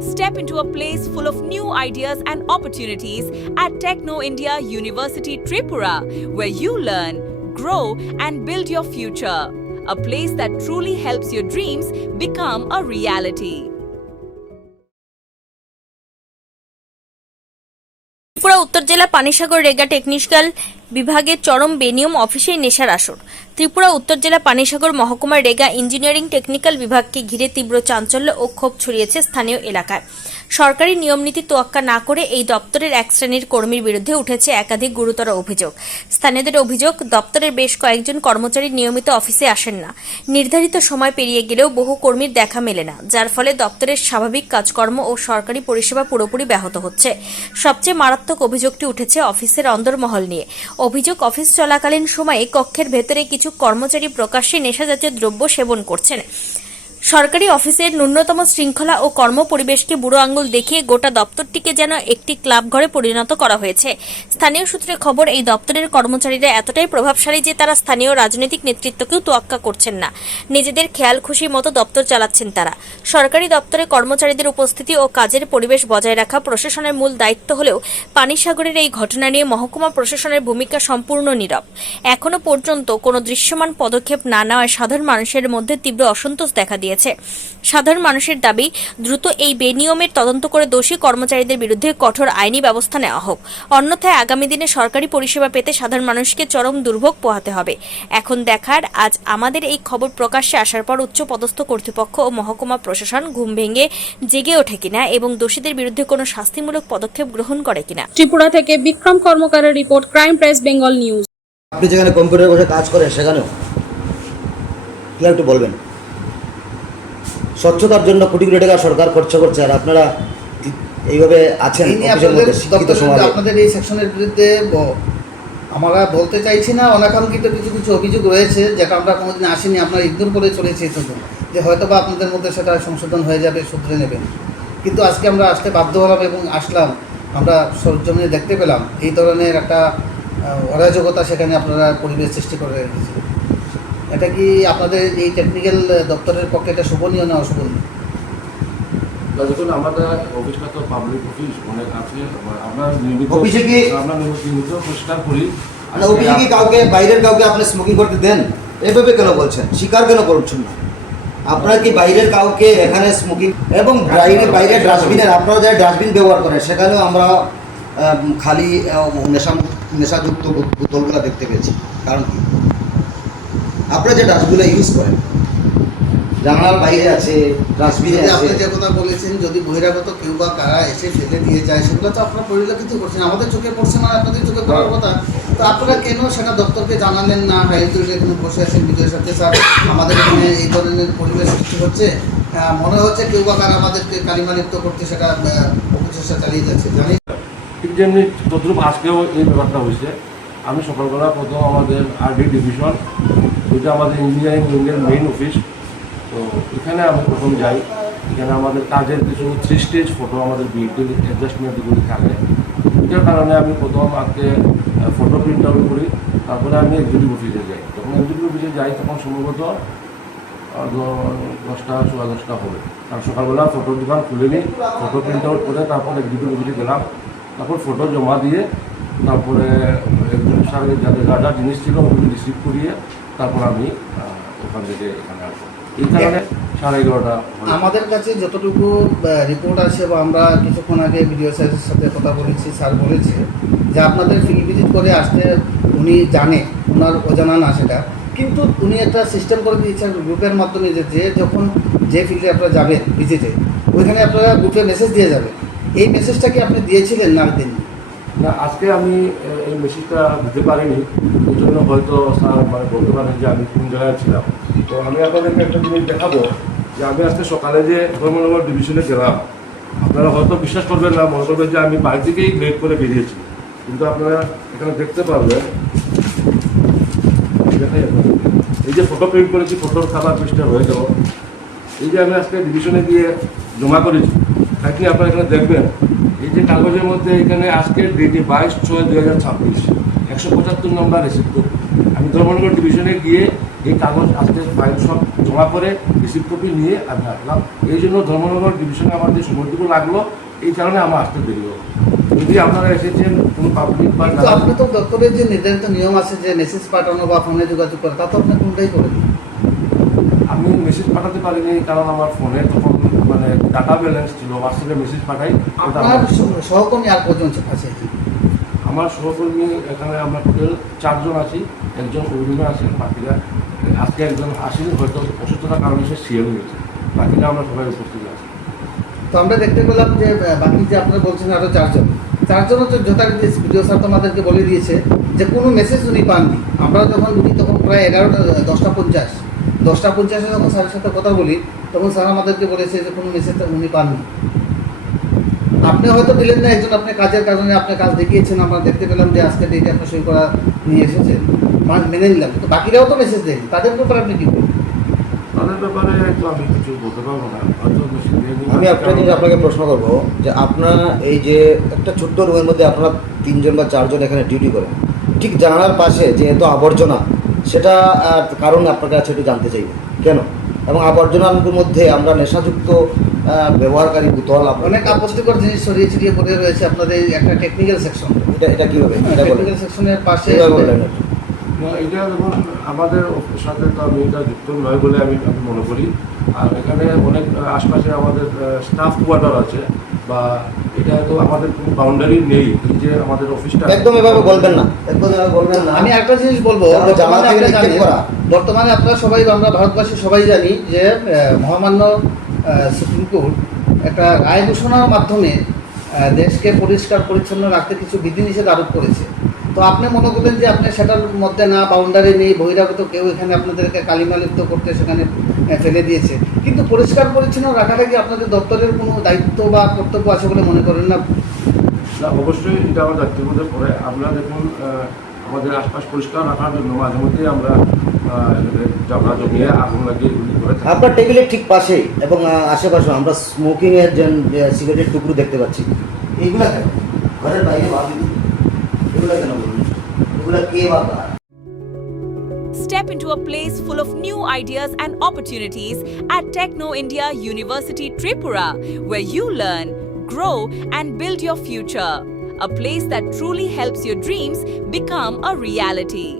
Step into a place full of new ideas and opportunities at Techno India University Tripura, where you learn, grow, and build your future. A place that truly helps your dreams become a reality. Tripura উত্তর জেলা পানিসাগর রেগা technical বিভাগের চরম বেনিয়ম অফিসে নেশার আসর। ত্রিপুরা উত্তর জেলা পানিসাগর মহকুমার রেগা ইঞ্জিনিয়ারিং টেকনিক্যাল বিভাগকে ঘিরে তীব্র চাঞ্চল্য ও ক্ষোভ ছড়িয়েছে স্থানীয় এলাকায়। সরকারি নিয়মনীতি তোয়াক্কা না করে এই দপ্তরের এক শ্রেণীর কর্মীর বিরুদ্ধে উঠেছে একাধিক গুরুতর অভিযোগ। স্থানীয়দের অভিযোগ, দপ্তরের বেশ কয়েকজন কর্মচারী নিয়মিত অফিসে আসেন না। নির্ধারিত সময় পেরিয়ে গেলেও বহু কর্মীর দেখা মেলে না, যার ফলে দপ্তরের স্বাভাবিক কাজকর্ম ও সরকারি পরিষেবা পুরোপুরি ব্যাহত হচ্ছে। সবচেয়ে মারাত্মক অভিযোগটি উঠেছে অফিসের অন্দরমহল নিয়ে। অভিযোগ, অফিস চলাকালীন সময়ে কক্ষের ভেতরে কিছু কর্মচারী প্রকাশ্যে নেশাজাতীয় দ্রব্য সেবন করছেন। সরকারি অফিসের ন্যূনতম শৃঙ্খলা ও কর্ম পরিবেশকে বুড়ো আঙুল দেখিয়ে গোটা দপ্তরটিকে যেন একটি ক্লাব ঘরে পরিণত করা হয়েছে। স্থানীয় সূত্রে খবর, এই দপ্তরের কর্মচারীরা এতটাই প্রভাবশালী যে তারা স্থানীয় রাজনৈতিক নেতৃত্বকেও তোয়াক্কা করছেন না। নিজেদের খেয়াল খুশি মতো দপ্তর চালাচ্ছেন তারা। সরকারি দপ্তরে কর্মচারীদের উপস্থিতি ও কাজের পরিবেশ বজায় রাখা প্রশাসনের মূল দায়িত্ব হলেও পানিসাগরের এই ঘটনা নিয়ে মহকুমা প্রশাসনের ভূমিকা সম্পূর্ণ নীরব। এখনো পর্যন্ত কোনো দৃশ্যমান পদক্ষেপ না নেওয়ায় সাধারণ মানুষের মধ্যে তীব্র অসন্তোষ দেখা দিয়েছে। সাধারণ মানুষের দাবি, দ্রুত এই বেনিয়মের তদন্ত করে দোষী কর্মচারীদের বিরুদ্ধে কঠোর আইনি ব্যবস্থা নেওয়া হোক। অন্যথায় আগামী দিনে সরকারি পরিষেবা পেতে সাধারণ মানুষকে চরম দুর্ভোগ পোহাতে হবে। এখন দেখার, আজ আমাদের এই খবর প্রকাশ্যে আসার পর উচ্চ পদস্থ কর্তৃপক্ষ ও মহকুমা প্রশাসন ঘুম ভেঙে জেগে ওঠে কিনা এবং দোষীদের বিরুদ্ধে কোনো শাস্তিমূলক পদক্ষেপ গ্রহণ করে কিনা। ত্রিপুরা থেকে বিক্রম কর্মকারের report, crime press Bengal news. আপনি যেখানে কম্পিউটারে বসে কাজ করেন সেখানেও কি একটু বলবেন? স্বচ্ছতার জন্য কোটি কোটি টাকা সরকার খরচ করছে, আর আপনারা এইভাবে আছেন। আপনাদের এই সেকশনের বিরুদ্ধে আমরা বলতে চাইছি না, অনাকাঙ্ক্ষিত কিছু কিছু অভিযোগ রয়েছে যেটা আমরা কোনোদিন আসিনি, আপনারা ইগনোর করে চলেছি যে হয়তো বা আপনাদের মধ্যে সেটা সংশোধন হয়ে যাবে, শুধরে নেবেন। কিন্তু আজকে আমরা আসতে বাধ্য হলাম এবং আসলাম, আমরা সরজমিনে দেখতে পেলাম এই ধরনের একটা অরাজকতা সেখানে আপনারা পরিবেশ সৃষ্টি করে রেখেছেন। এটা কি আপনাদের এই টেকনিক্যাল দপ্তরের পক্ষে এটা শোভনীয় না অশোভনীয়? দেখুন, আমাদের অফিসটা তো পাবলিক অফিস অনেক আছে, আমরা নিয়মিত পরিষ্কার করি। অফিসে কি কাউকে, বাইরের কাউকে আপনি স্মোকিং করতে দেন? এভাবে কেন বলছেন? স্বীকার কেন করছেন না? আপনারা কি বাইরের কাউকে এখানে স্মোকিং এবং বাইরে ডাস্টবিনের, আপনারা যারা ডাস্টবিন ব্যবহার করেন সেখানেও আমরা খালি নেশাযুক্ত বোতলগুলো দেখতে পেয়েছি। কারণ কি? আপনারা যে ডাস্টবিনগুলো ইউজ করেন, জানালার বাইরে আছে, ডাস্টবিনে আছে। আপনি যে কথা বলেছেন, যদি বহিরাগত কেউ বা কারা এসে ফেলে দিয়ে যায়, সেগুলো তো আপনারা পরিলক্ষিত করছেন, আমাদের চোখে পড়ছে, মানে আপনাদের চোখে পড়ার কথা। তো আপনারা কেন সেটা দপ্তরকে জানালেন না? হাইকোর্টে এখানে বসে আছেন বিজয়ের সাথে, স্যার আমাদের এখানে এই ধরনের পরিবেশ সৃষ্টি হচ্ছে, মনে হচ্ছে কেউ বা কারা আমাদেরকে কালিমালিপ্ত করতে সেটা অপচেষ্টা চালিয়ে যাচ্ছে। জানি ঠিক যেমনি তদ্রুপ আজকেও এই ব্যাপারটা হয়েছে। আমি সকালবেলা প্রথম আমাদের আরডি ডিভিশন, যেটা আমাদের ইঞ্জিনিয়ারিং উইংয়ের মেইন অফিস, তো এখানে আমি প্রথম যাই। এখানে আমাদের কাজের কিছু 3 স্টেজ ফটো আমাদের বিল্ডিং অ্যাডজাস্টমেন্টগুলি থাকে। এটার কারণে আমি প্রথম আজকে ফটো প্রিন্ট আউট করি, তারপরে আমি এক্সিকিউটিভ অফিসে যাই। যখন এক্সিকিউটিভ অফিসে যাই তখন সম্ভবত 10টা 10:15 হবে, কারণ সকালবেলা ফটোর দোকান খুলে নিই, ফটো প্রিন্ট আউট করে তারপর এক্সিকিউটিভ অফিসে গেলাম। তারপর ফটো জমা দিয়ে তারপরে যাদের যা যা জিনিস ছিল ওগুলি রিসিভ করিয়ে তারপর আমি ওখান থেকে এখানে আসবো। এই কারণে 11:30 আমাদের কাছে যতটুকু রিপোর্ট আসে, বা আমরা কিছুক্ষণ আগে ভিডিও স্যারের সাথে কথা বলেছি, স্যার বলেছে যে আপনাদের ফিল্ড ভিজিট করে আসতে উনি জানে, ওনার অজানা না সেটা, কিন্তু উনি একটা সিস্টেম করে দিয়েছেন গ্রুপের মাধ্যমে যে যখন যে ফিল্ডে আপনারা যাবেন ভিজিটে, ওইখানে আপনারা গ্রুপে মেসেজ দিয়ে যাবেন। এই মেসেজটা কি আপনি দিয়েছিলেন না দিন? না, আজকে আমি এই মেসেজটা দিতে পারিনি, ওই জন্য হয়তো স্যার বলতে পারেন যে আমি কোন জায়গায় ছিলাম। তো আমি আপনাদেরকে একটা জিনিস দেখাবো যে আমি আজকে সকালে যে ধর্মনগর ডিভিশনে গেলাম, আপনারা হয়তো বিশ্বাস করবেন না, মনে করবেন যে আমি বাড়ি থেকেই লেট করে বেরিয়েছি, কিন্তু আপনারা এখানে দেখতে পারবেন এই যে ফটো প্রিন্ট করেছি, ফটোর খাবার পৃষ্ঠা হয়ে যাবো। এই যে আমি আজকে ডিভিশনে গিয়ে জমা করেছি, তাকে আপনারা এখানে দেখবেন এই যে কাগজের মধ্যে এখানে আজকের ডেটে 22/6/2026 175 নম্বর রিসিভ করব। আমি ধর্মনগর ডিভিশনে গিয়ে এই কাগজ আজকে ফাইল সব জমা করে রিসিভ কপি নিয়ে আমি আসলাম। এই জন্য ধর্মনগর ডিভিশনে আমার যে সময়টুকু লাগলো, এই কারণে আমার আসতে দেরি হলো। যদি আপনারা এসেছেন কোনো পাবলিক বা কিন্তু আপনি তো দপ্তরের যে নির্ধারিত নিয়ম আছে যে মেসেজ পাঠানো বা ফোনে যোগাযোগ করা, তা তো আপনি কোনটাই করেন। আমি মেসেজ পাঠাতে পারিনি, কারণ আমার ফোনে তখন মানে ডাটা ব্যালেন্স ছিল। হোয়াটসঅ্যাপে মেসেজ পাঠাই। কিন্তু আপনার সহকর্মী আর কজন আছে? আমার সহকর্মী এখানে আমরা টোটাল 4 জন আছি। একজন অভিনয় আছেন, বাকিরা আজকে একজন আসেনি, হয়তো অসুস্থতার কারণে সে সিএল নিয়েছে। বাকিরা আমরা সবাই উপস্থিত আছি। তো আমরা দেখতে পেলাম যে বাকি যে আপনারা বলছেন আরও 4 জন হচ্ছে যথারীতি ভিডিও স্যার তো আমাদেরকে বলে দিয়েছে যে কোনো মেসেজ উনি পাননি। আমরা যখন উনি তখন প্রায় 10:50 যখন স্যারের সাথে কথা বলি, তখন স্যার আমাদেরকে বলেছে যে কোনো মেসেজ উনি পাননি। আপনি হয়তো দিলেন না, একজন আপনি কাজের কারণে আপনার কাজ দেখিয়েছেন, আমরা দেখতে পেলাম যে আজকে ডেটে আপনি সই করা নিয়ে এসেছেন, মেনে নিলাম। তো বাকিরাও তো মেসেজ দেন, তাদের ব্যাপারে আপনি কী করবেন? তাদের ব্যাপারে তো আমি কিছু বলতে পারবো না, হয়তো আমি আপনাকে প্রশ্ন করবো যে আপনার এই যে একটা ছোট্ট রুমের মধ্যে আপনারা 3 জন বা 4 জন এখানে ডিউটি করেন, ঠিক জানালার পাশে যে এত আবর্জনা, সেটা কারণ আপনার কাছে একটু জানতে চাইব কেন? এবং আবর্জনার মধ্যে আমরা নেশাযুক্ত ব্যবহারকারী বোতল, অনেক আপত্তিকর জিনিস ছড়িয়ে ছিটিয়ে পড়ে রয়েছে আপনাদের একটা টেকনিক্যাল সেকশন। এটা কীভাবে? টেকনিক্যাল সেকশনের পাশে না, এটা যেমন আমাদের অফিসের সাথে তো আমি এটা যুক্ত নয় বলে আমি মনে করি। আর এখানে অনেক আশপাশে আমাদের স্টাফ কোয়ার্টার আছে, বা এটা তো আমাদের কোনো বাউন্ডারি নেই। এই যে আমাদের অফিসটা একদম এভাবে বলবেন না, একদম এভাবে বলবেন না। আমি একটা জিনিস বলবো, বর্তমানে আপনারা সবাই, আমরা ভারতবাসী সবাই জানি যে মহামান্য সুপ্রিম কোর্ট একটা রায় ঘোষণার মাধ্যমে দেশকে পরিষ্কার পরিচ্ছন্ন রাখতে কিছু বিধিনিষেধ আরোপ করেছে। তো আপনি মনে করলেন যে আপনি সেটার মধ্যে না, বাউন্ডারি নেই, বহিরাগত কেউ এখানে আপনাদেরকে কালিমালিপ্ত করতে সেখানে ফেলে দিয়েছে, কিন্তু পরিষ্কার পরিচ্ছন্ন রাখাটা কি আপনাদের দপ্তরের কোনো দায়িত্ব বা কর্তব্য আছে বলে মনে করেন না? না, অবশ্যই এটা আমার দায়িত্বের মধ্যে পড়ে। আমরা দেখুন আমাদের আশপাশ পরিষ্কার রাখার জন্য মাঝে মধ্যেই আমরা জামা জমিয়ে আগুন লাগিয়ে করে থাকি। আপনার টেবিলের ঠিক পাশে এবং আশেপাশে আমরা স্মোকিংয়ের যে সিগারেটের টুকরো দেখতে পাচ্ছি, এইগুলা কেন ঘরের বাইরে ভাবি? এগুলা কেন বলুন? এগুলা কে বাবা? Step into a place full of new ideas and opportunities at Techno India University Tripura, where you learn, grow, and build your future. A place that truly helps your dreams become a reality.